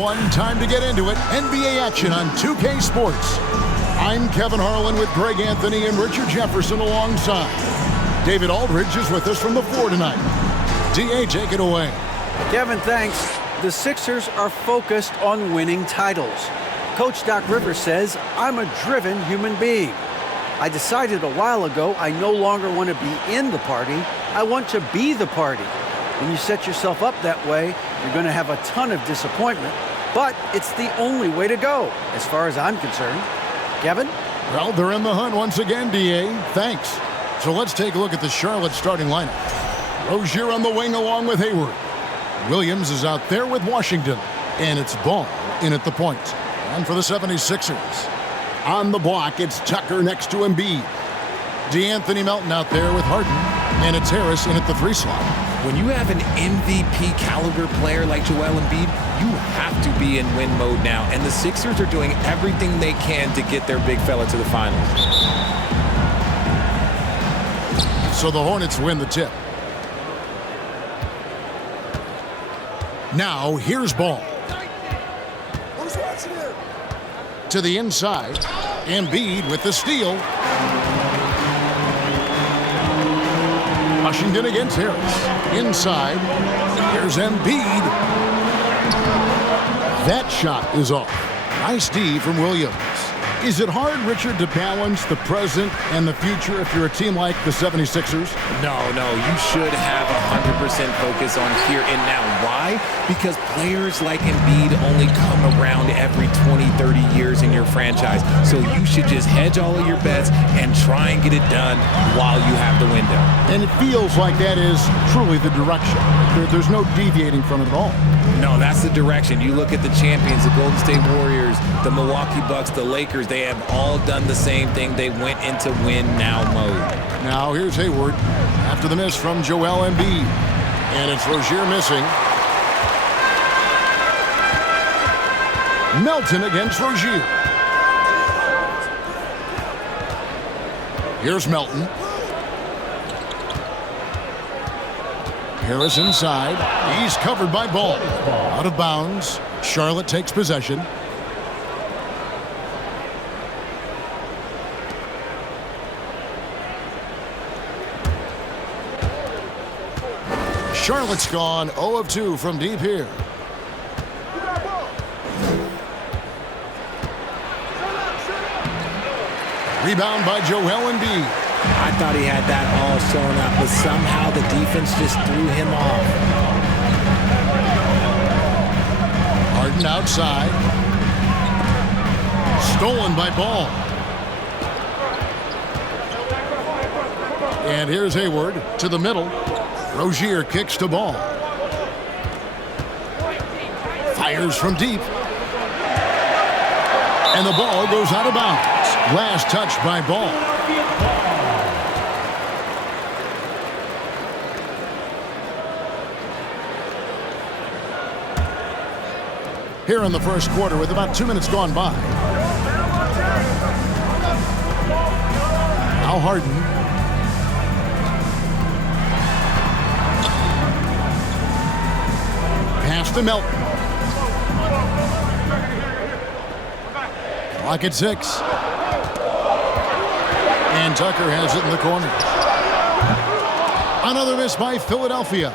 everyone. Time to get into it. NBA action on 2K Sports. I'm Kevin Harlan with Greg Anthony and Richard Jefferson alongside. David Aldridge is with us from the floor tonight. DA, take it away. Kevin, thanks. The Sixers are focused on winning titles. Coach Doc Rivers says, I'm a driven human being. I decided a while ago I no longer want to be in the party. I want to be the party. When you set yourself up that way, you're going to have a ton of disappointment, but it's the only way to go, as far as I'm concerned. Kevin? Well, they're in the hunt once again, DA. Thanks. So let's take a look at the Charlotte starting lineup. Rozier on the wing along with Hayward. Williams is out there with Washington, and it's Ball in at the point. And for the 76ers, on the block, it's Tucker next to Embiid. DeAnthony Melton out there with Harden, and it's Harris in at the 3 slot. When you have an MVP caliber player like Joel Embiid, you have to be in win mode now, and the Sixers are doing everything they can to get their big fella to the finals. So the Hornets win the tip. Now here's Ball. To the inside, Embiid with the steal. Washington against Harris. Inside, here's Embiid. That shot is off. Nice D from Williams. Is it hard, Richard, to balance the present and the future if you're a team like the 76ers? No, you should have 100% focus on here and now. Why? Because players like Embiid only come around every 20, 30 years in your franchise. So you should just hedge all of your bets and try and get it done while you have the window. And it feels like that is truly the direction. There's no deviating from it at all. No, that's the direction. You look at the champions, the Golden State Warriors, the Milwaukee Bucks, the Lakers, they have all done the same thing. They went into win-now mode. Now here's Hayward after the miss from Joel Embiid. And it's Rozier missing. Melton against Rozier. Here's Melton. Harris inside. He's covered by Ball. Out of bounds. Charlotte takes possession. Charlotte's gone 0 of 2 from deep here. Rebound by Joel Embiid. I thought he had that all sewn up, but somehow the defense just threw him off. Harden outside. Stolen by Ball. And here's Hayward to the middle. Rozier kicks to Ball. Fires from deep. And the ball goes out of bounds. Last touch by Ball. Here in the first quarter with about 2 minutes gone by. Now Harden. Pass to Melton. Clock at 6. And Tucker has it in the corner. Another miss by Philadelphia.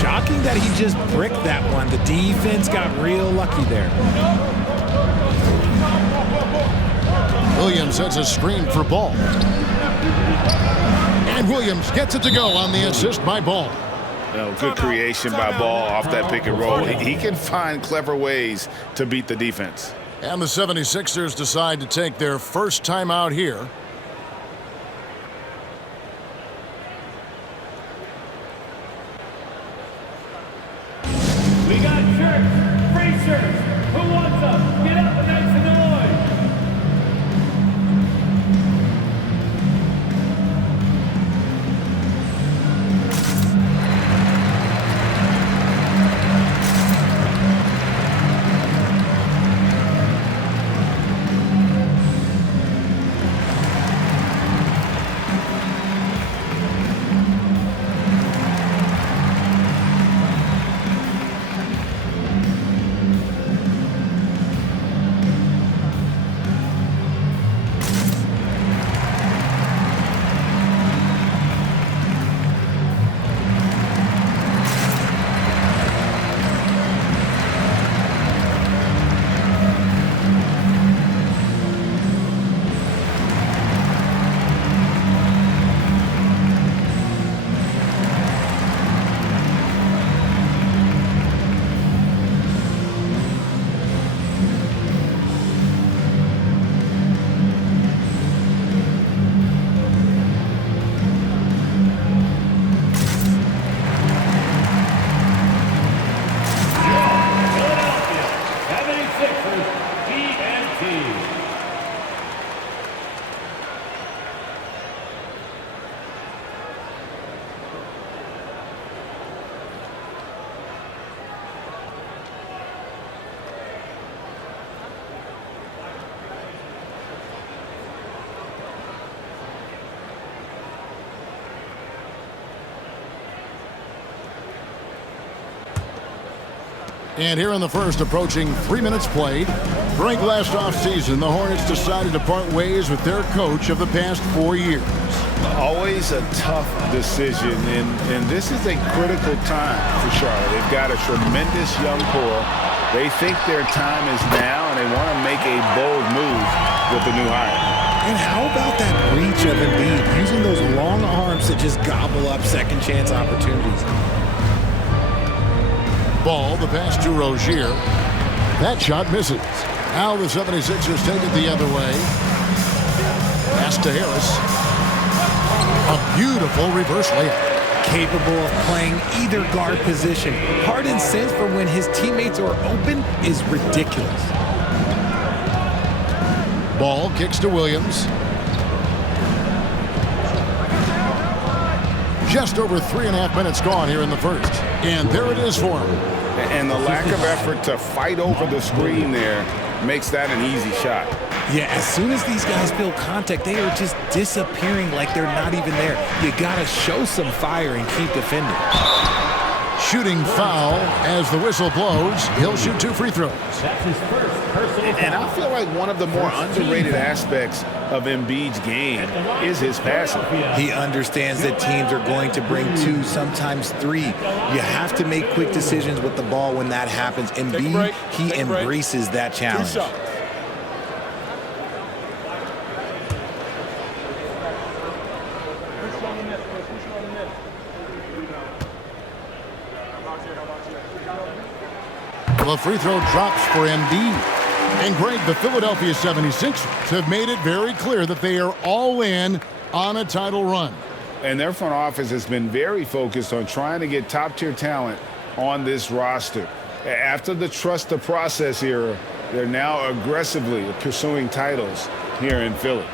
Shocking that he just bricked that one. The defense got real lucky there. Williams sets a screen for Ball. And Williams gets it to go on the assist by Ball. Good creation by Ball off that pick and roll. He can find clever ways to beat the defense. And the 76ers decide to take their first time out here. We got shirts, free shirts. Who wants them? Get up and make some noise. And here in the first, approaching 3 minutes played. During last offseason, the Hornets decided to part ways with their coach of the past 4 years. Always a tough decision, and this is a critical time for Charlotte. They've got a tremendous young core. They think their time is now, and they want to make a bold move with the new hire. And how about that reach of Embiid, using those long arms to just gobble up second chance opportunities? Ball, the pass to Rozier. That shot misses. Now the 76ers take it the other way. Pass to Harris. A beautiful reverse layup. Capable of playing either guard position. Harden's sense for when his teammates are open is ridiculous. Ball kicks to Williams. Just over 3.5 minutes gone here in the first. And there it is for him. And the lack of effort to fight over the screen there makes that an easy shot. Yeah, as soon as these guys feel contact, they are just disappearing like they're not even there. You got to show some fire and keep defending. Shooting foul as the whistle blows. He'll shoot 2 free throws. That's his first personal And I foul. feel like one of the more underrated aspects of Embiid's game is his passing. He understands that teams are going to bring 2, sometimes 3. You have to make quick decisions with the ball when that happens. Embiid, he embraces that challenge. The free throw drops for Embiid. And Greg, the Philadelphia 76ers have made it very clear that they are all in on a title run. And their front office has been very focused on trying to get top-tier talent on this roster. After the trust the process era, they're now aggressively pursuing titles here in Philly.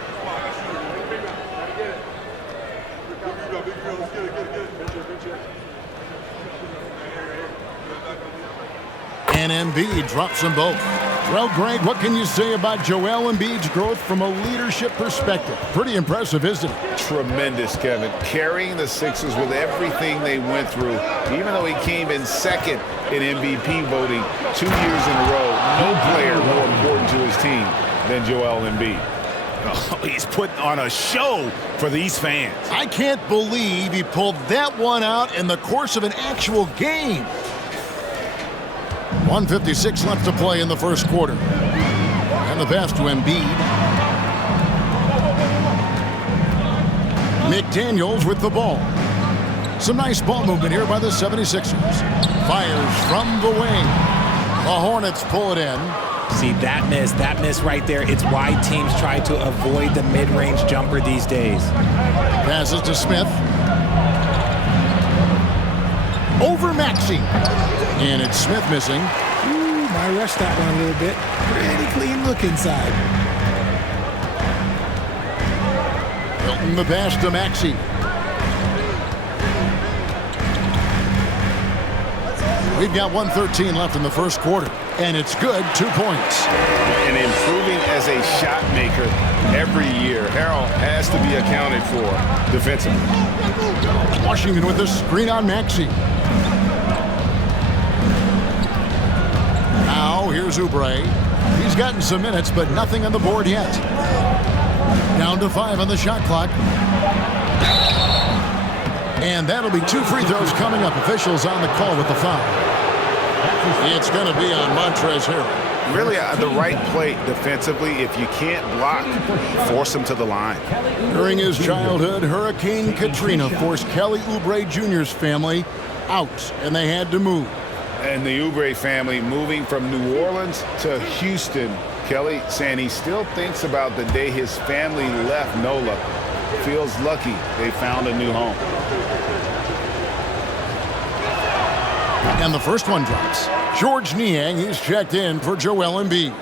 And Embiid drops them both. Well, Greg, what can you say about Joel Embiid's growth from a leadership perspective? Pretty impressive, isn't it? Tremendous, Kevin. Carrying the Sixers with everything they went through, even though he came in second in MVP voting 2 years in a row. No player more important to his team than Joel Embiid. Oh, he's putting on a show for these fans. I can't believe he pulled that one out in the course of an actual game. 1:56 left to play in the first quarter. And the pass to Embiid. McDaniels with the ball. Some nice ball movement here by the 76ers. Fires from the wing. The Hornets pull it in. See, that miss right there, it's why teams try to avoid the mid-range jumper these days. Passes to Smith. Over Maxey. And it's Smith missing. Ooh, might rush that one a little bit. Pretty clean look inside. Hilton the pass to Maxey. We've got 1:13 left in the first quarter. And it's good, 2 points. And improving as a shot maker every year. Harrell has to be accounted for defensively. Washington with the screen on Maxey. Now here's Oubre. He's gotten some minutes, but nothing on the board yet. Down to 5 on the shot clock. And that'll be 2 free throws coming up. Officials on the call with the foul. It's going to be on Montrezl Harrell. Really the right play defensively. If you can't block, force him to the line. During his childhood, Hurricane Katrina forced Kelly Oubre Jr.'s family out, and they had to move. And the Oubre family moving from New Orleans to Houston. Kelly saying he still thinks about the day his family left NOLA. Feels lucky they found a new home. And the first one drops. George Niang, he's checked in for Joel Embiid.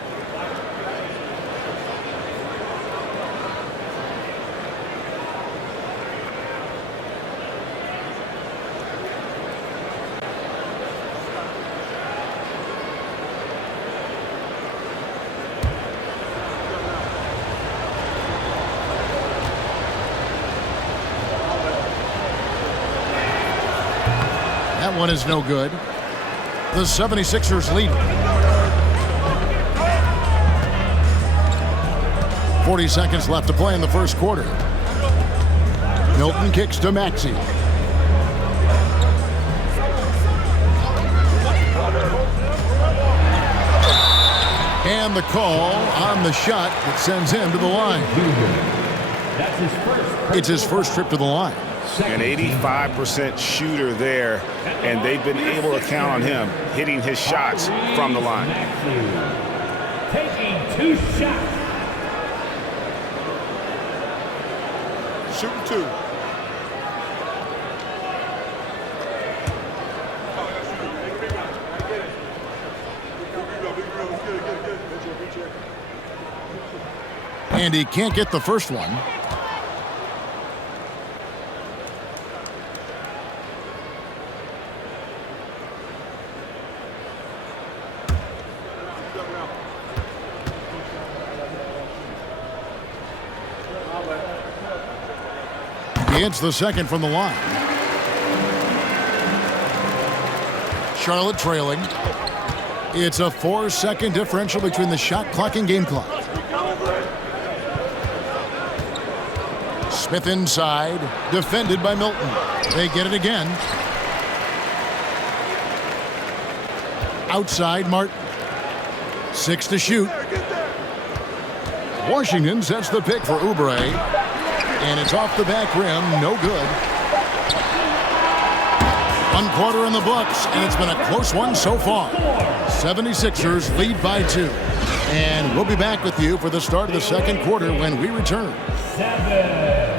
That one is no good. The 76ers lead. 40 seconds left to play in the first quarter. Milton kicks to Maxey. And the call on the shot that sends him to the line. It's his first trip to the line. An 85% shooter there, and they've been able to count on him hitting his shots from the line. Taking 2 shots. Shooting 2. And he can't get the first one. He hits the second from the line. Charlotte trailing. It's a 4-second differential between the shot clock and game clock. Smith inside, defended by Milton. They get it again. Outside Martin. 6 to shoot. Washington sets the pick for Oubre. And it's off the back rim, no good. 1 quarter in the books, and it's been a close one so far. 76ers lead by 2. And we'll be back with you for the start of the second quarter when we return. 7.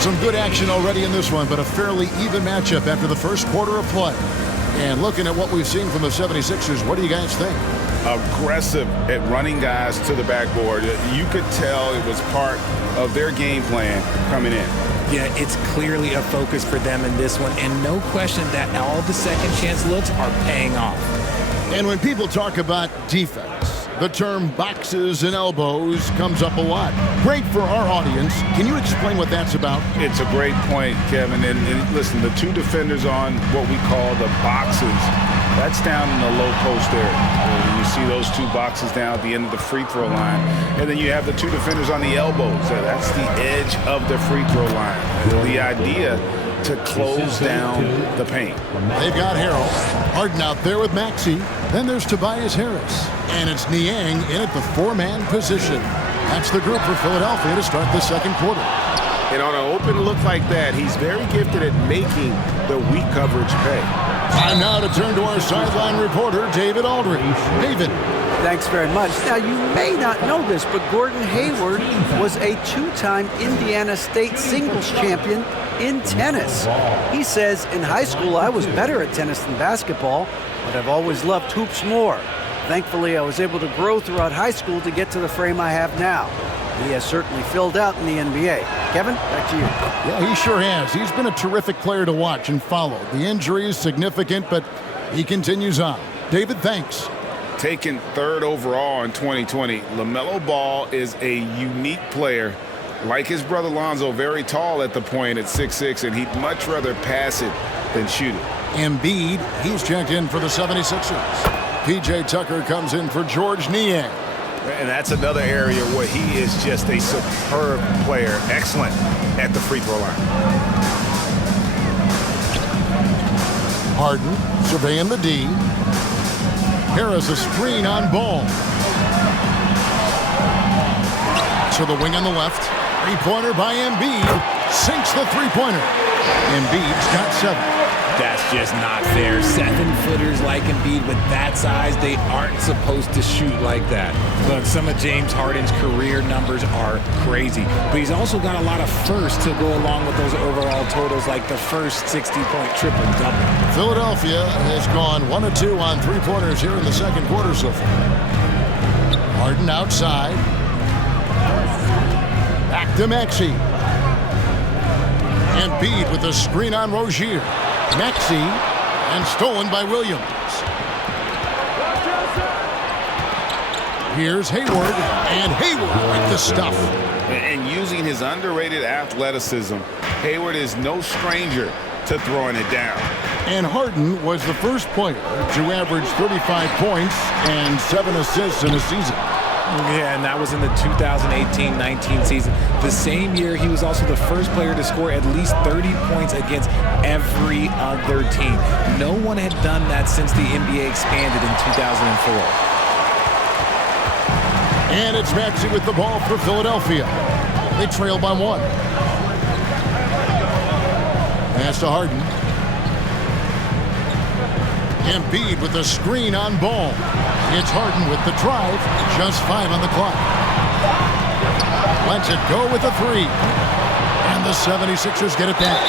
Some good action already in this one, but a fairly even matchup after the first quarter of play. And looking at what we've seen from the 76ers, what do you guys think? Aggressive at running guys to the backboard. You could tell it was part of their game plan coming in. Yeah, it's clearly a focus for them in this one, and no question that all the second chance looks are paying off. And when people talk about defense, the term boxes and elbows comes up a lot. Great for our audience. Can you explain what that's about? It's a great point, Kevin. And listen, the 2 defenders on what we call the boxes, that's down in the low post area. You see those 2 boxes down at the end of the free throw line. And then you have the 2 defenders on the elbows. That's the edge of the free throw line. The idea to close down the paint. They've got Harrell. Harden out there with Maxey. Then there's Tobias Harris. And it's Niang in at the 4-man position. That's the group for Philadelphia to start the second quarter. And on an open look like that, he's very gifted at making the weak coverage pay. Time now to turn to our sideline reporter, David Aldridge. David. Thanks very much. Now, you may not know this, but Gordon Hayward was a 2-time Indiana State singles champion in tennis. He says, in high school, I was better at tennis than basketball, but I've always loved hoops more. Thankfully, I was able to grow throughout high school to get to the frame I have now. He has certainly filled out in the NBA. Kevin, back to you. Yeah, he sure has. He's been a terrific player to watch and follow. The injury is significant, but he continues on. David, thanks. Taken 3rd overall in 2020, LaMelo Ball is a unique player. Like his brother Lonzo, very tall at the point at 6'6", and he'd much rather pass it than shoot it. Embiid, he's checked in for the 76ers. P.J. Tucker comes in for George Niang. And that's another area where he is just a superb player, excellent at the free throw line. Harden surveying the D. Harris a screen on Ball. To the wing on the left. Three-pointer by Embiid. Sinks the three-pointer. Embiid's got 7. That's just not fair. 7-footers like Embiid with that size, they aren't supposed to shoot like that. Look, some of James Harden's career numbers are crazy, but he's also got a lot of firsts to go along with those overall totals, like the first 60-point triple-double. Philadelphia has gone 1 of 2 on three-pointers here in the second quarter so far. Harden outside. Back to Maxey. Embiid with the screen on Rozier. Maxey, and stolen by Williams. Here's Hayward, and Hayward with the stuff. And using his underrated athleticism, Hayward is no stranger to throwing it down. And Harden was the first player to average 35 points and 7 assists in a season. Yeah, and that was in the 2018-19 season. The same year, he was also the first player to score at least 30 points against every other team. No one had done that since the NBA expanded in 2004. And it's Maxey with the ball for Philadelphia. They trail by 1. Pass to Harden. Embiid with the screen on ball. It's Harden with the drive. Just 5 on the clock. Lets it go with a 3. And the 76ers get it back.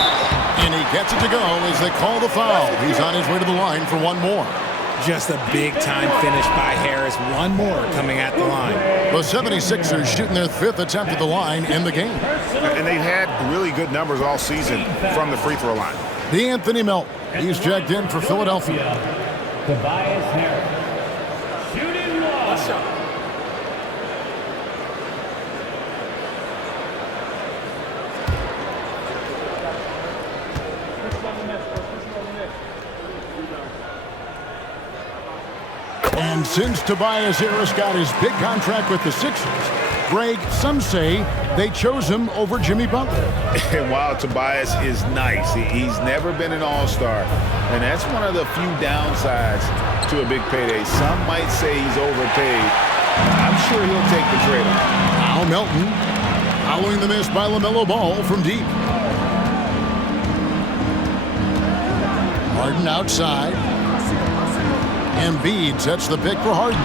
And he gets it to go as they call the foul. He's on his way to the line for 1 more. Just a big-time finish by Harris. 1 more coming at the line. The 76ers shooting their 5th attempt at the line in the game. And they've had really good numbers all season from the free throw line. D'Anthony Melton. He's checked in for Philadelphia. Tobias Harris. Shooting 1. And since Tobias Harris got his big contract with the Sixers, Greg, some say they chose him over Jimmy Butler. And while Tobias is nice, he's never been an all-star. And that's one of the few downsides to a big payday. Some might say he's overpaid. I'm sure he'll take the trade. Al Melton following the miss by LaMelo Ball from deep. Harden outside. Embiid sets the pick for Harden.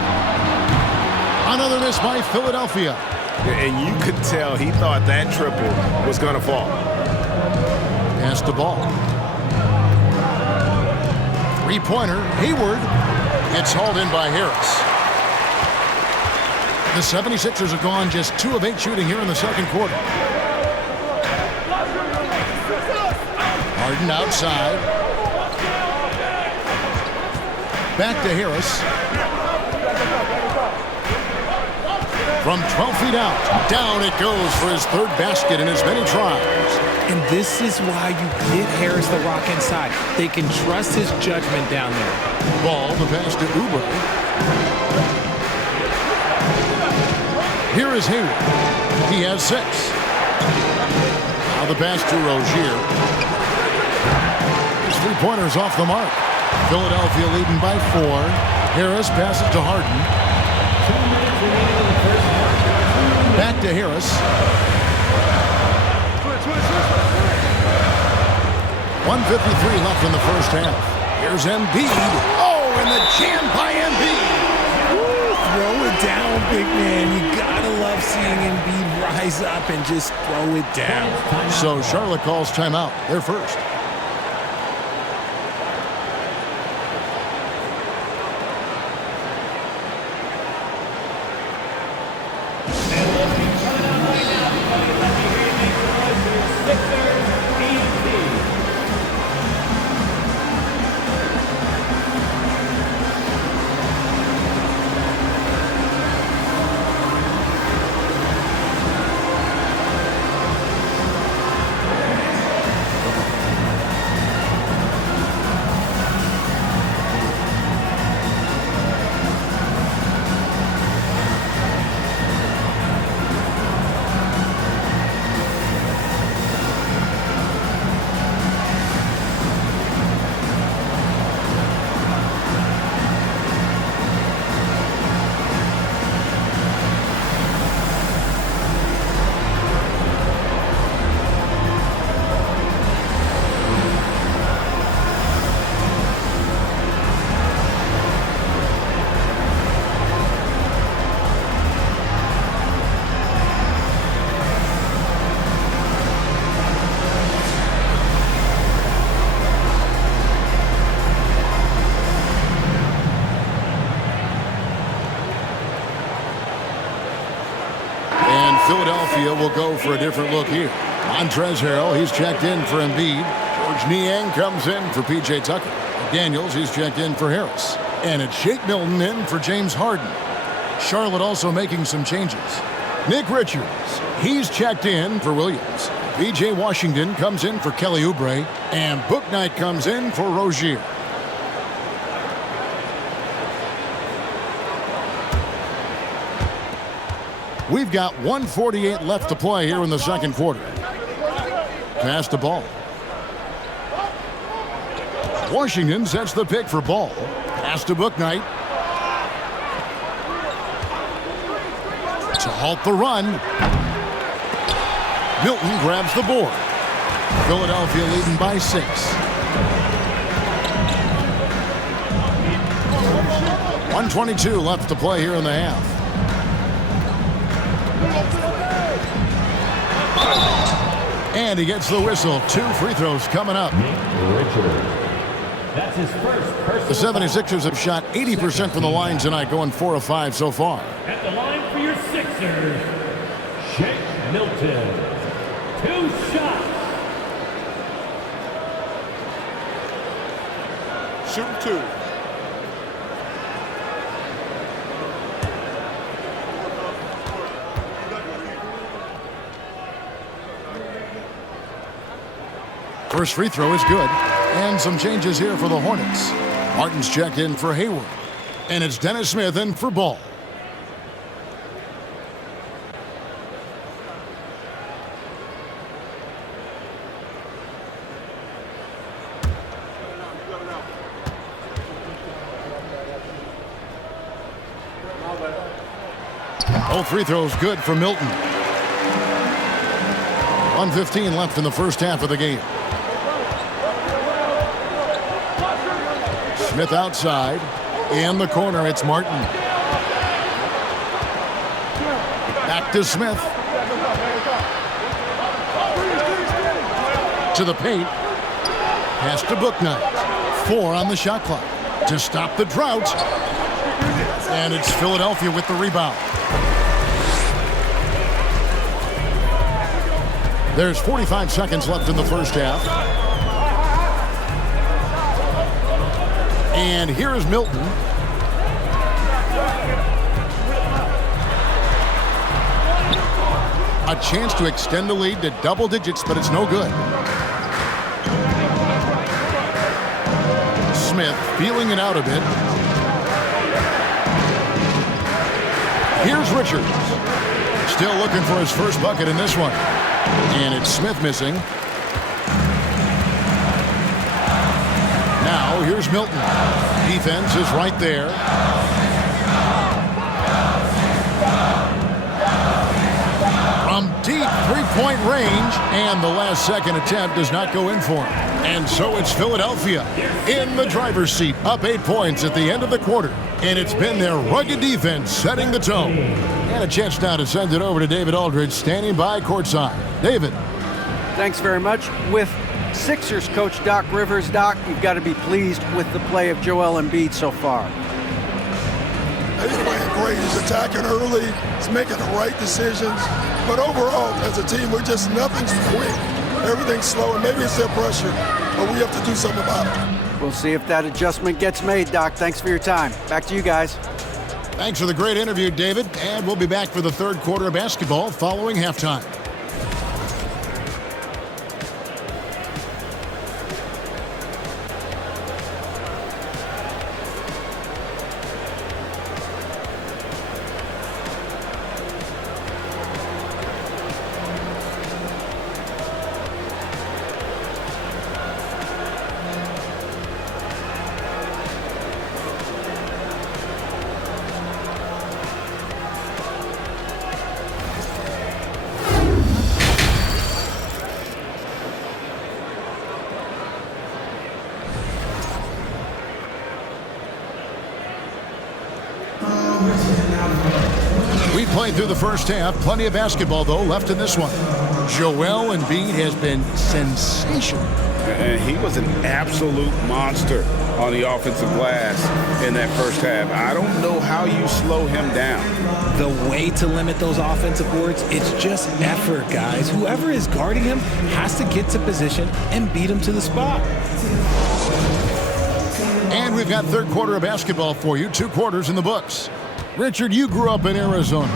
Another miss by Philadelphia. And you could tell he thought that triple was going to fall. Pass the ball. 3-pointer, Hayward. It's hauled in by Harris. The 76ers have gone just 2 of 8 shooting here in the second quarter. Harden outside. Back to Harris. From 12 feet out, down it goes for his 3rd basket in as many tries. And this is why you get Harris the rock inside. They can trust his judgment down there. Ball, the pass to Oubre. Here is Hayward. He has 6. Now the pass to Rozier. His 3-pointer's off the mark. Philadelphia leading by 4. Harris passes to Harden. 2 minutes remaining in the first half. Back to Harris. 1:53 left in the first half. Here's Embiid. Oh, and the jam by Embiid. Woo, throw it down, big man. You gotta love seeing Embiid rise up and just throw it down. So Charlotte calls timeout. They're first. Philadelphia will go for a different look here. Montrezl Harrell, he's checked in for Embiid. George Niang comes in for P.J. Tucker. Daniels, he's checked in for Harris. And it's Shake Milton in for James Harden. Charlotte also making some changes. Nick Richards, he's checked in for Williams. B.J. Washington comes in for Kelly Oubre, and Bouknight comes in for Rozier. We've got 1:48 left to play here in the second quarter. Pass the ball. Washington sets the pick for Ball. Pass to Bouknight. To halt the run. Milton grabs the board. Philadelphia leading by 6. .122 left to play here in the half. And he gets the whistle. 2 free throws coming up. That's his first The 76ers have shot 80% from the line tonight, going 4 of 5 so far. At the line for your Sixers, Shake Milton. 2 shots. Shooting 2. First free throw is good. And some changes here for the Hornets. Martin's checked in for Hayward. And it's Dennis Smith in for Ball. Both free throws good for Milton. 1:15 left in the first half of the game. Smith outside. In the corner, it's Martin. Back to Smith. To the paint. Pass to Bouknight. 4 on the shot clock. To stop the drought. And it's Philadelphia with the rebound. There's 45 seconds left in the first half. And here is Milton. A chance to extend the lead to double digits, but it's no good. Smith feeling it out a bit. Here's Richards. Still looking for his first bucket in this one. And it's Smith missing. Now here's Milton. Defense is right there. From deep three-point range, and the last second attempt does not go in for him. And so it's Philadelphia in the driver's seat, up 8 points at the end of the quarter. And it's been their rugged defense setting the tone. And a chance now to send it over to David Aldridge, standing by courtside. David. Thanks very much. With Sixers coach Doc Rivers, Doc, you've got to be pleased with the play of Joel Embiid so far. He's playing great. He's attacking early. He's making the right decisions. But overall, as a team, nothing's quick. Everything's slow, and maybe it's their pressure, but we have to do something about it. We'll see if that adjustment gets made, Doc. Thanks for your time. Back to you guys. Thanks for the great interview, David. And we'll be back for the third quarter of basketball following halftime. We played through the first half. Plenty of basketball, though, left in this one. Joel Embiid has been sensational. And he was an absolute monster on the offensive glass in that first half. I don't know how you slow him down. The way to limit those offensive boards, it's just effort, guys. Whoever is guarding him has to get to position and beat him to the spot. And we've got third quarter of basketball for you. 2 quarters in the books. Richard, you grew up in Arizona.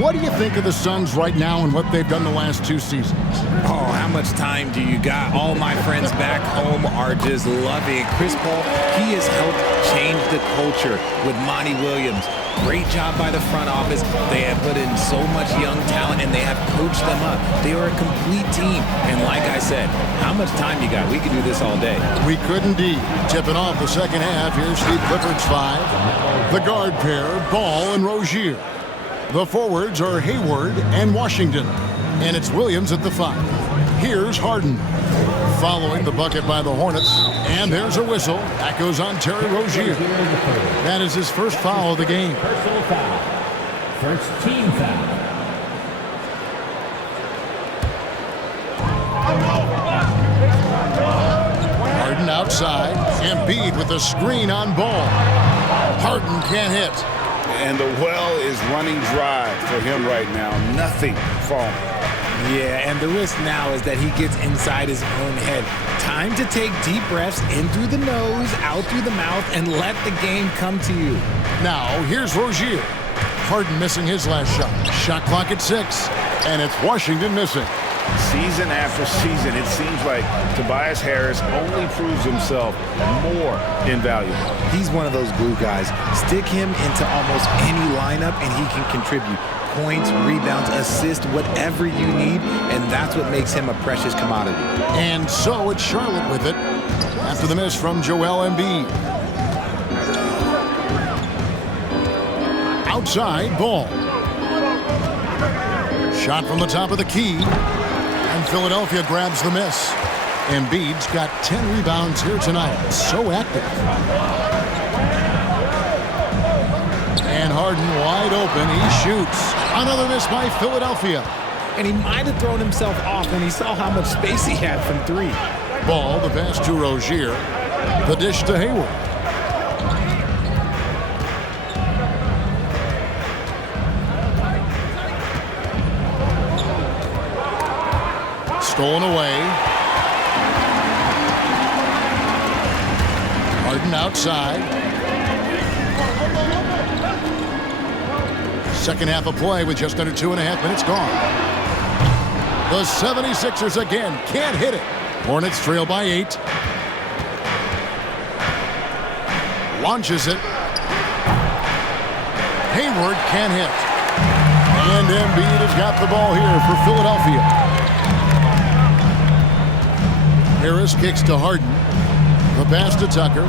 What do you think of the Suns right now and what they've done the last 2 seasons? Oh, how much time do you got? All my friends back home are just loving it. Chris Paul, he has helped change the culture with Monty Williams. Great job by the front office. They have put in so much young talent, and they have coached them up. They are a complete team. And like I said, how much time you got? We could do this all day. We could indeed. Tipping off the second half, here's Steve Clifford's 5. The guard pair, Ball and Rozier. The forwards are Hayward and Washington. And it's Williams at the 5. Here's Harden. Following the bucket by the Hornets. And there's a whistle. That goes on Terry Rozier. That is his first foul of the game. Personal foul. First team foul. Harden outside. Embiid with a screen on Ball. Harden can't hit. And the well is running dry for him right now. Nothing falling. Yeah, and the risk now is that he gets inside his own head. Time to take deep breaths in through the nose, out through the mouth, and let the game come to you. Now, here's Rozier. Harden missing his last shot. Shot clock at 6. And it's Washington missing. Season after season, it seems like Tobias Harris only proves himself more invaluable. He's one of those glue guys. Stick him into almost any lineup, and he can contribute. Points, rebounds, assists, whatever you need, and that's what makes him a precious commodity. And so it's Charlotte with it after the miss from Joel Embiid. Outside, Ball. Shot from the top of the key, and Philadelphia grabs the miss. Embiid's got 10 rebounds here tonight. So active. And Harden wide open. He shoots. Another miss by Philadelphia. And he might have thrown himself off when he saw how much space he had from 3. Ball, the pass to Rozier. The dish to Hayward. Stolen away. Harden outside. Second half of play with just under 2.5 minutes gone. The 76ers again can't hit it. Hornets trail by 8. Launches it. Hayward can't hit. And Embiid has got the ball here for Philadelphia. Harris kicks to Harden. The pass to Tucker.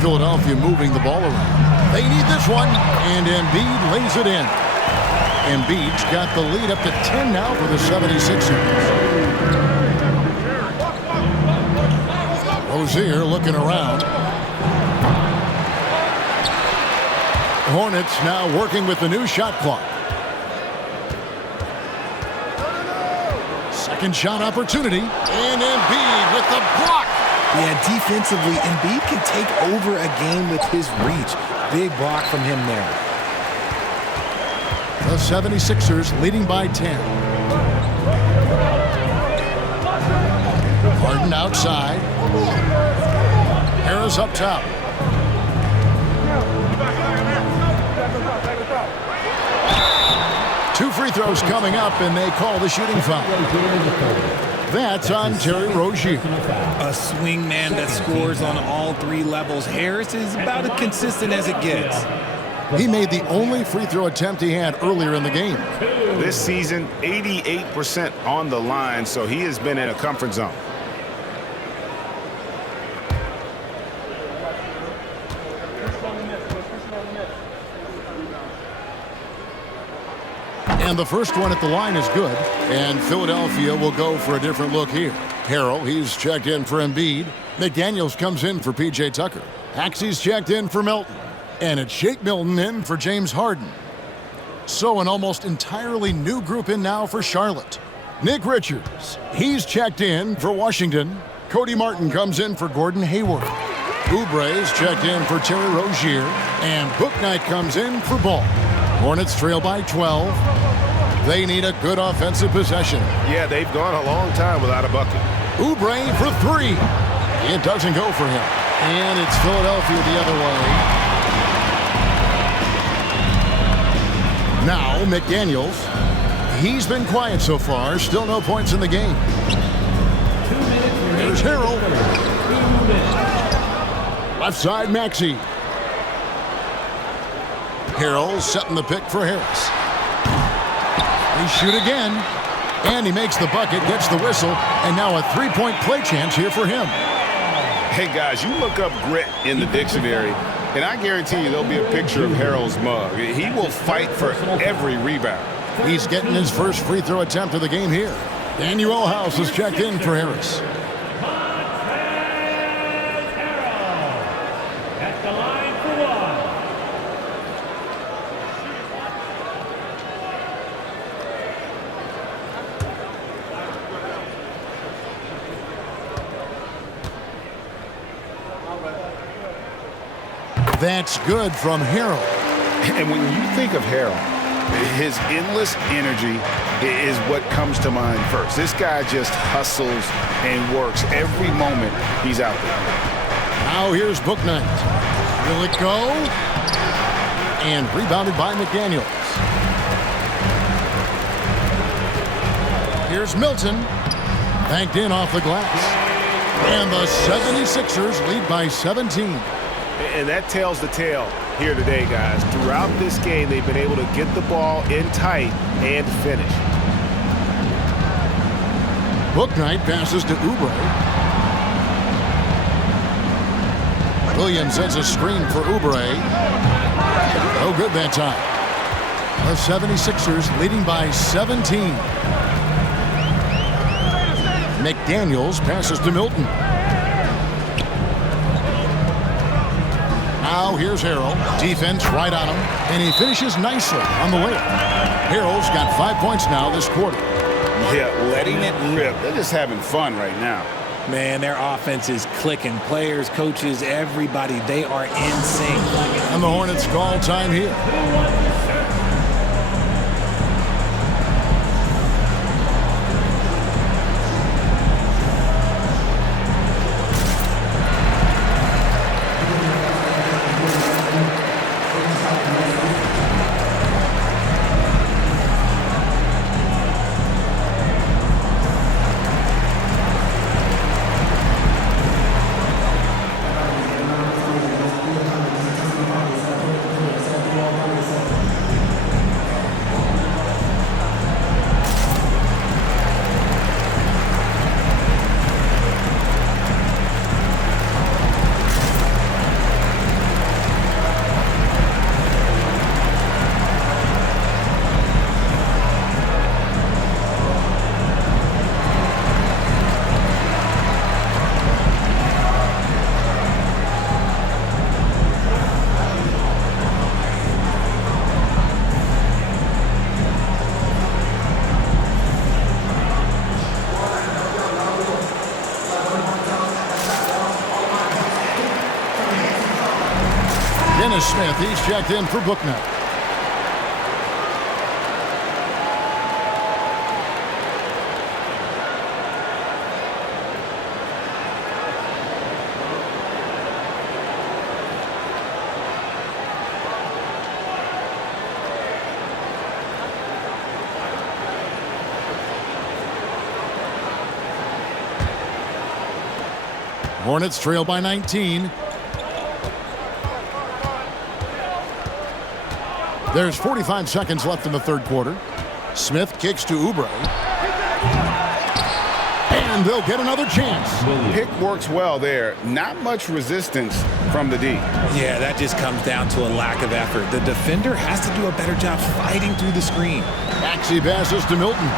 Philadelphia moving the ball around. They need this one, and Embiid lays it in. Embiid's got the lead up to 10 now for the 76ers. Rozier looking around. Hornets now working with the new shot clock. Second shot opportunity, and Embiid with the block. Yeah, defensively, Embiid can take over a game with his reach. Big block from him there. The 76ers leading by 10. Harden outside. Harris up top. Two free throws coming up, and they call the shooting foul. That's on Terry Rozier. A swing man that scores on all 3 levels. Harris is about as consistent as it gets. He made the only free throw attempt he had earlier in the game. This season, 88% on the line, so he has been in a comfort zone. And the first one at the line is good. And Philadelphia will go for a different look here. Harrell, he's checked in for Embiid. McDaniels comes in for P.J. Tucker. Axie's checked in for Melton. And it's Shake Milton in for James Harden. So an almost entirely new group in now for Charlotte. Nick Richards, he's checked in for Washington. Cody Martin comes in for Gordon Hayward. Oubre's checked in for Terry Rozier. And Bouknight comes in for Ball. Hornets trail by 12. They need a good offensive possession. Yeah, they've gone a long time without a bucket. Oubre for 3. It doesn't go for him. And it's Philadelphia the other way. Now McDaniels. He's been quiet so far. Still no points in the game. 2 minutes remaining. Here's Harrell. 2 minutes. Left side, Maxey. Harrell setting the pick for Harris. They shoot again. And he makes the bucket, gets the whistle, and now a three-point play chance here for him. Hey, guys, you look up grit in the dictionary, and I guarantee you there'll be a picture of Harrell's mug. He will fight for every rebound. He's getting his first free throw attempt of the game here. Daniel House is checked in for Harris. At the line for one. That's good from Harrell. And when you think of Harrell, his endless energy is what comes to mind first. This guy just hustles and works every moment he's out there. Now here's Bouknight. Will it go? And rebounded by McDaniels. Here's Milton. Banked in off the glass. And the 76ers lead by 17. And that tells the tale here today, guys. Throughout this game, they've been able to get the ball in tight and finish. Bouknight passes to Oubre. Williams sends a screen for Oubre. No good that time. The 76ers leading by 17. McDaniels passes to Milton. Now here's Harrell. Defense right on him. And he finishes nicely on the layup. Harrell's got 5 points now this quarter. Yeah, letting it rip. They're just having fun right now. Man, their offense is clicking. Players, coaches, everybody, they are in sync. And the Hornets call time here. Dennis Smith, he's checked in for Bouknight. Hornets trail by 19. There's 45 seconds left in the third quarter. Smith kicks to Oubre. And they'll get another chance. Pick works well there. Not much resistance from the D. Yeah, that just comes down to a lack of effort. The defender has to do a better job fighting through the screen. Maxey passes to Milton.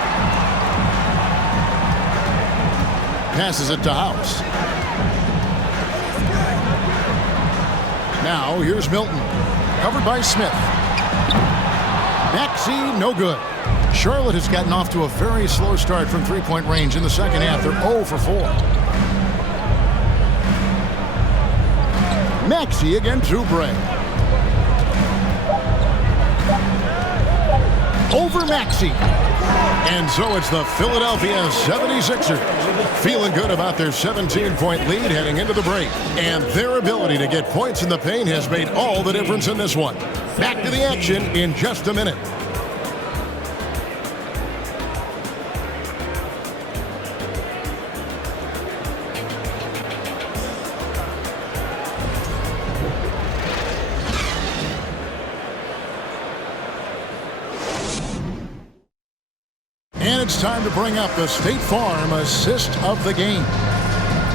Passes it to House. Now here's Milton. Covered by Smith. Maxey, no good. Charlotte has gotten off to a very slow start from three-point range in the second half. They're 0 for 4. Maxey against Oubre. Over Maxey. And so it's the Philadelphia 76ers feeling good about their 17-point lead heading into the break. And their ability to get points in the paint has made all the difference in this one. Back to the action in just a minute. And it's time to bring up the State Farm assist of the game.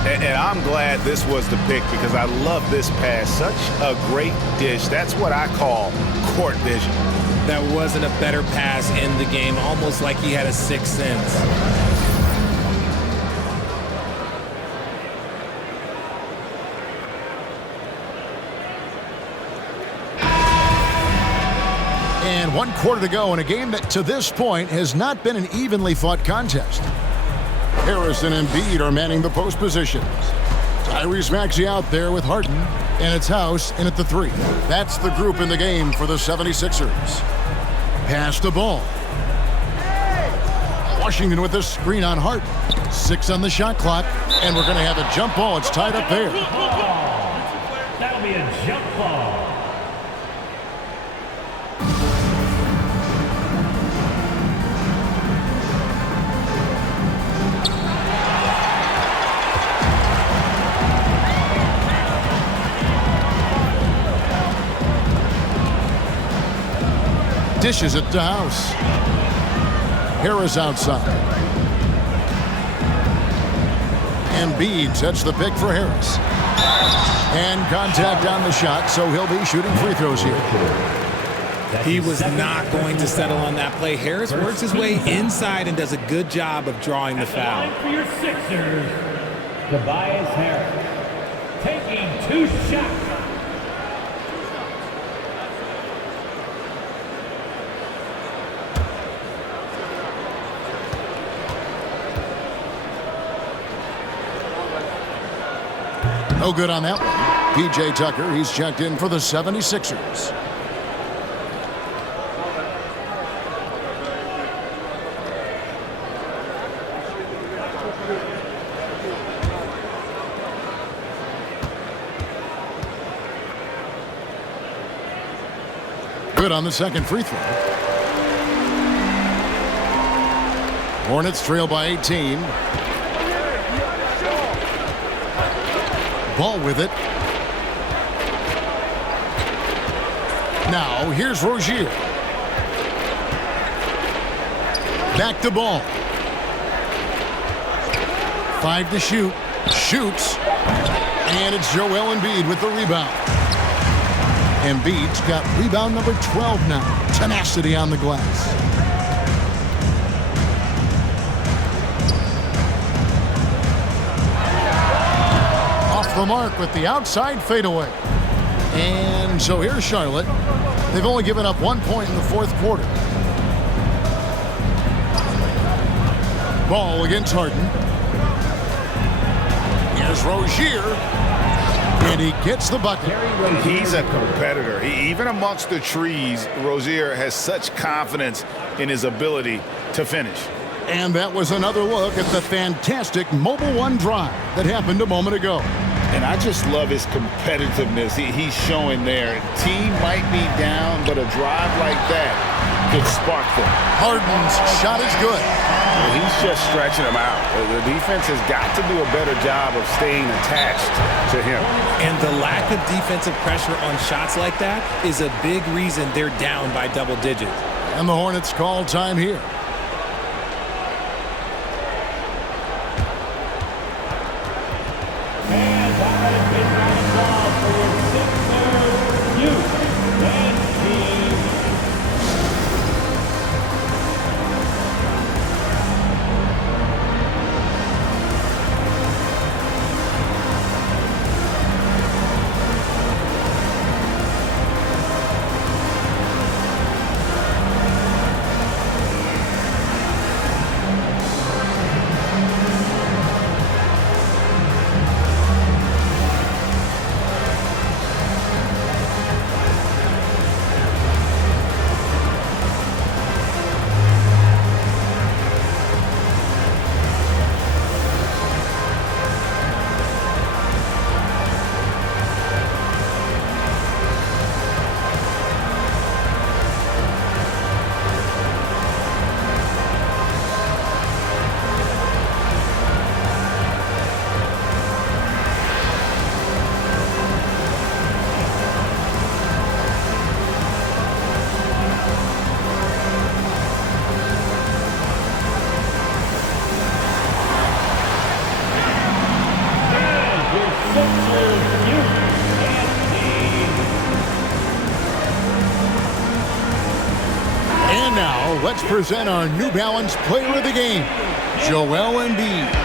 And I'm glad this was the pick because I love this pass. Such a great dish. That's what I call court vision. That wasn't a better pass in the game, almost like he had a sixth sense. And 1 quarter to go in a game that to this point has not been an evenly fought contest. Harris and Embiid are manning the post positions. Tyrese Maxey out there with Harden, and it's House in at the 3. That's the group in the game for the 76ers. Pass the ball. Washington with the screen on Harden. 6 on the shot clock, and we're going to have a jump ball. It's tied up there. That'll be a jump ball. Dishes it to House. Harris outside. Embiid sets the pick for Harris. And contact on the shot, so he'll be shooting free throws here. He was not going to settle on that play. Harris works his way inside and does a good job of drawing the foul. For your Sixers, Tobias Harris taking 2 shots. No good on that one. P.J. Tucker, he's checked in for the 76ers. Good on the second free throw. Hornets trail by 18. Ball with it. Now, here's Rozier. Back to ball. 5 to shoot. Shoots. And it's Joel Embiid with the rebound. Embiid's got rebound number 12 now. Tenacity on the glass. The mark with the outside fadeaway. And so here's Charlotte. They've only given up 1 point in the 4th quarter. Ball against Harden. Here's Rozier. And he gets the bucket. He's a competitor. Even amongst the trees, Rozier has such confidence in his ability to finish. And that was another look at the fantastic Mobile One drive that happened a moment ago. And I just love his competitiveness he's showing there. Team might be down, but a drive like that could spark them. Harden's shot is good. Well, he's just stretching them out. The defense has got to do a better job of staying attached to him. And the lack of defensive pressure on shots like that is a big reason they're down by double digits. And the Hornets call time here. Now, let's present our New Balance Player of the Game, Joel Embiid.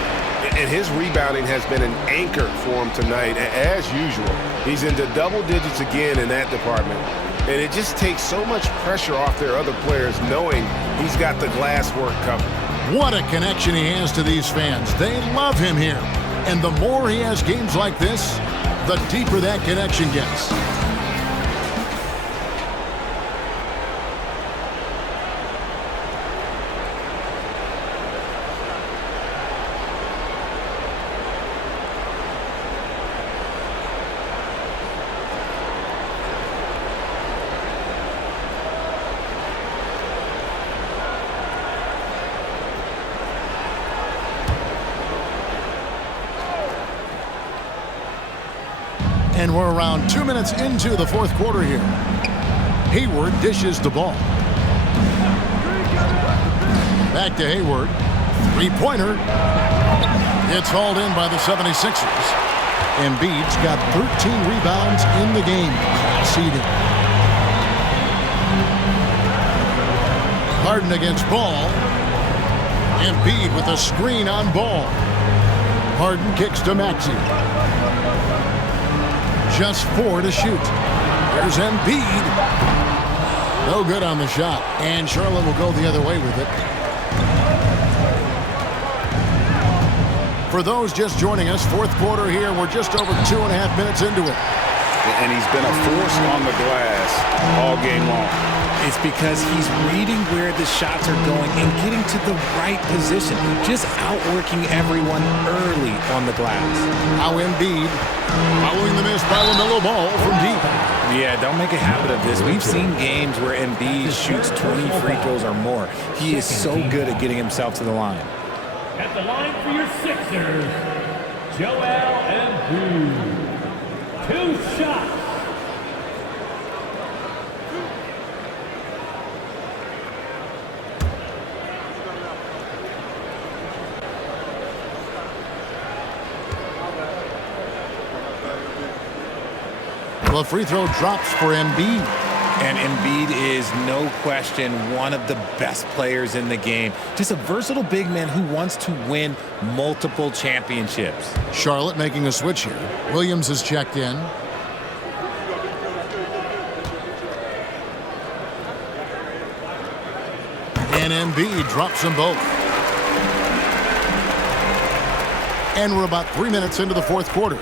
And his rebounding has been an anchor for him tonight, as usual. He's into double digits again in that department. And it just takes so much pressure off their other players knowing he's got the glass work covered. What a connection he has to these fans. They love him here. And the more he has games like this, the deeper that connection gets. And we're around 2 minutes into the fourth quarter here. Hayward dishes the ball. Back to Hayward. Three-pointer. It's hauled in by the 76ers. Embiid's got 13 rebounds in the game. Seeding. Harden against Ball. Embiid with a screen on Ball. Harden kicks to Maxey. Just 4 to shoot. There's Embiid. No good on the shot. And Charlotte will go the other way with it. For those just joining us, fourth quarter here. We're just over 2.5 minutes into it. And he's been a force on the glass all game long. It's because he's reading where the shots are going and getting to the right position. Just outworking everyone early on the glass. Now Embiid following the miss by LaMelo Ball from deep. Yeah, don't make a habit of this. We've seen games where Embiid shoots 20 free throws or more. He is so good at getting himself to the line. At the line for your Sixers, Joel Embiid. 2 shots. The free throw drops for Embiid. And Embiid is, no question, one of the best players in the game. Just a versatile big man who wants to win multiple championships. Charlotte making a switch here. Williams is checked in. And Embiid drops them both. And we're about 3 minutes into the fourth quarter.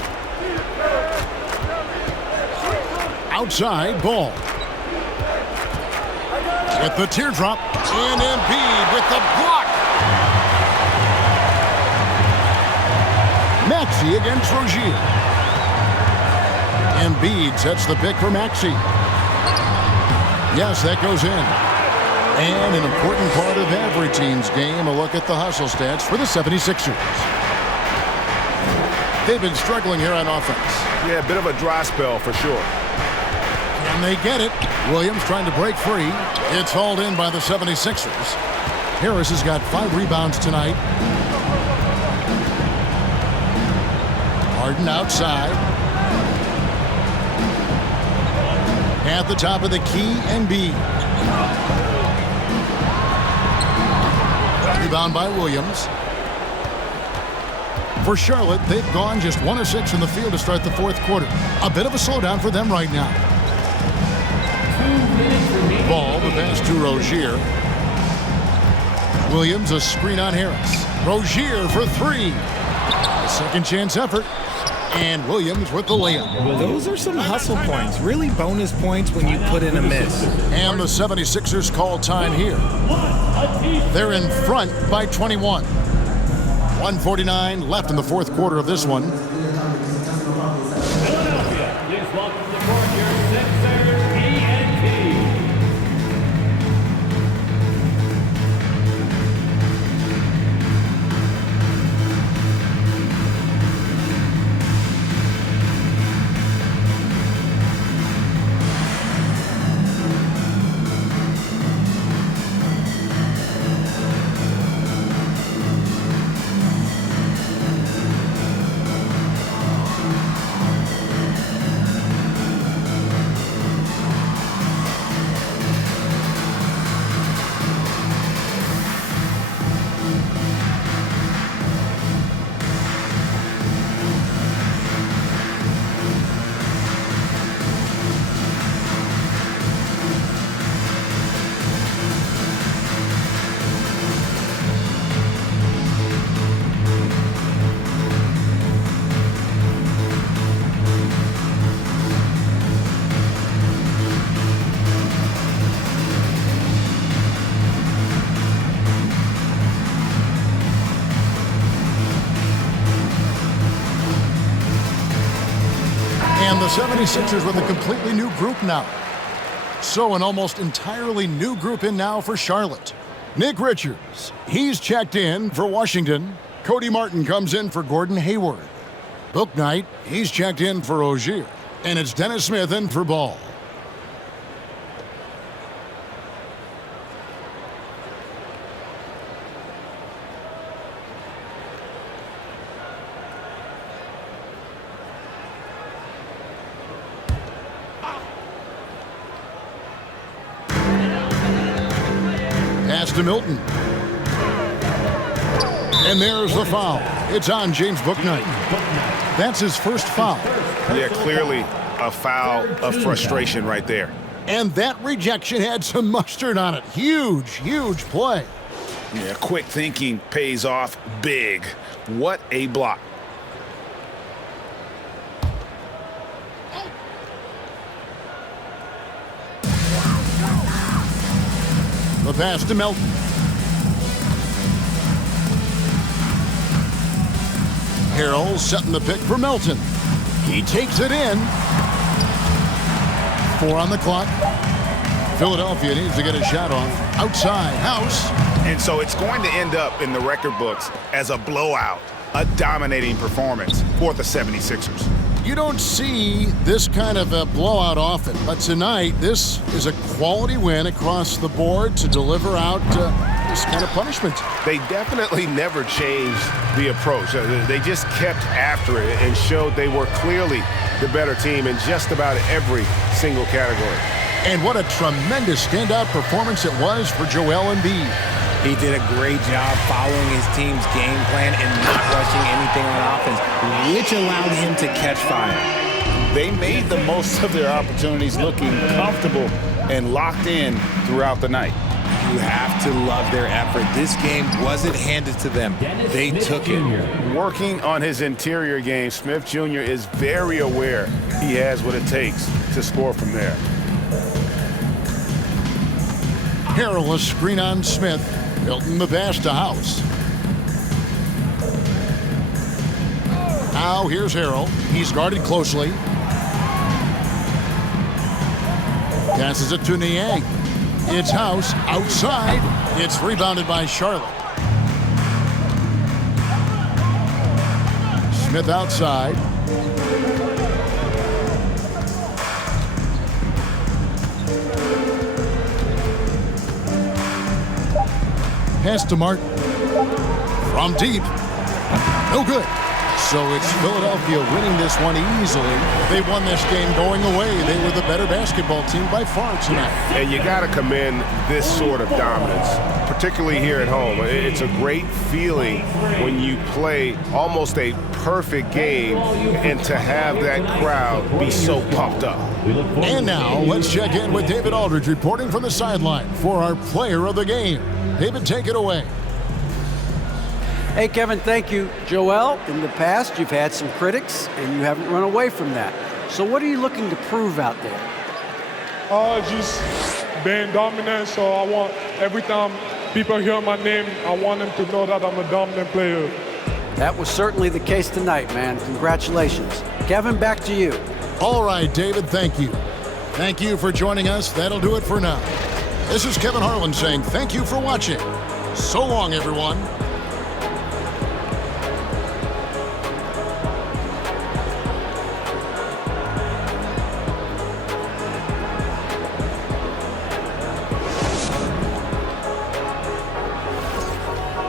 Outside, Ball. With the teardrop, and Embiid with the block. Maxey against Rozier. Embiid sets the pick for Maxey. Yes, that goes in. And an important part of every team's game, a look at the hustle stats for the 76ers. They've been struggling here on offense. Yeah, a bit of a dry spell for sure. And they get it. Williams trying to break free. It's hauled in by the 76ers. Harris has got 5 rebounds tonight. Harden outside. At the top of the key, Embiid. Rebound by Williams. For Charlotte, they've gone just 1 of 6 in the field to start the fourth quarter. A bit of a slowdown for them right now. Ball, the pass to Rozier. Williams, a screen on Harris. Rozier for 3. A second chance effort. And Williams with the layup. Those are some hustle points. Really bonus points when you put in a miss. And the 76ers call time here. They're in front by 21. 1:49 left in the fourth quarter of this one. Philadelphia, please welcome to the court your Sixers ENT. 76ers with a completely new group now. So an almost entirely new group in now for Charlotte. Nick Richards, he's checked in for Washington. Cody Martin comes in for Gordon Hayward. Book Knight, he's checked in for Rozier. And it's Dennis Smith in for Ball. Pass to Milton. And there's the foul. It's on James Bouknight. That's his first foul. Yeah, clearly a foul of frustration right there. And that rejection had some mustard on it. Huge, huge play. Yeah, quick thinking pays off big. What a block. The pass to Melton. Harrell setting the pick for Melton. He takes it in. 4 on the clock. Philadelphia needs to get a shot off. Outside, House. And so it's going to end up in the record books as a blowout, a dominating performance for the 76ers. You don't see this kind of a blowout often, but tonight this is a quality win across the board to deliver out this kind of punishment. They definitely never changed the approach. They just kept after it and showed they were clearly the better team in just about every single category. And what a tremendous standout performance it was for Joel Embiid. He did a great job following his team's game plan and not rushing anything on offense, which allowed him to catch fire. They made the most of their opportunities, looking comfortable and locked in throughout the night. You have to love their effort. This game wasn't handed to them. They took it. Working on his interior game, Smith Jr. is very aware he has what it takes to score from there. Harrell, a screen on Smith. Milton the pass to House. Now here's Harrell. He's guarded closely. Passes it to Niang. It's House outside. It's rebounded by Charlotte. Smith outside. Pass to Martin. From deep. No good. So it's Philadelphia winning this one easily. They won this game going away. They were the better basketball team by far tonight. And you got to commend this sort of dominance, particularly here at home. It's a great feeling when you play almost a perfect game and to have that crowd be so pumped up. And now let's check in with David Aldridge reporting from the sideline for our player of the game. David, take it away. Hey, Kevin, thank you. Joel, in the past, you've had some critics, and you haven't run away from that. So what are you looking to prove out there? Just being dominant, so I want, every time people hear my name, I want them to know that I'm a dominant player. That was certainly the case tonight, man. Congratulations. Kevin, back to you. All right, David, thank you. Thank you for joining us. That'll do it for now. This is Kevin Harlan saying thank you for watching. So long, everyone.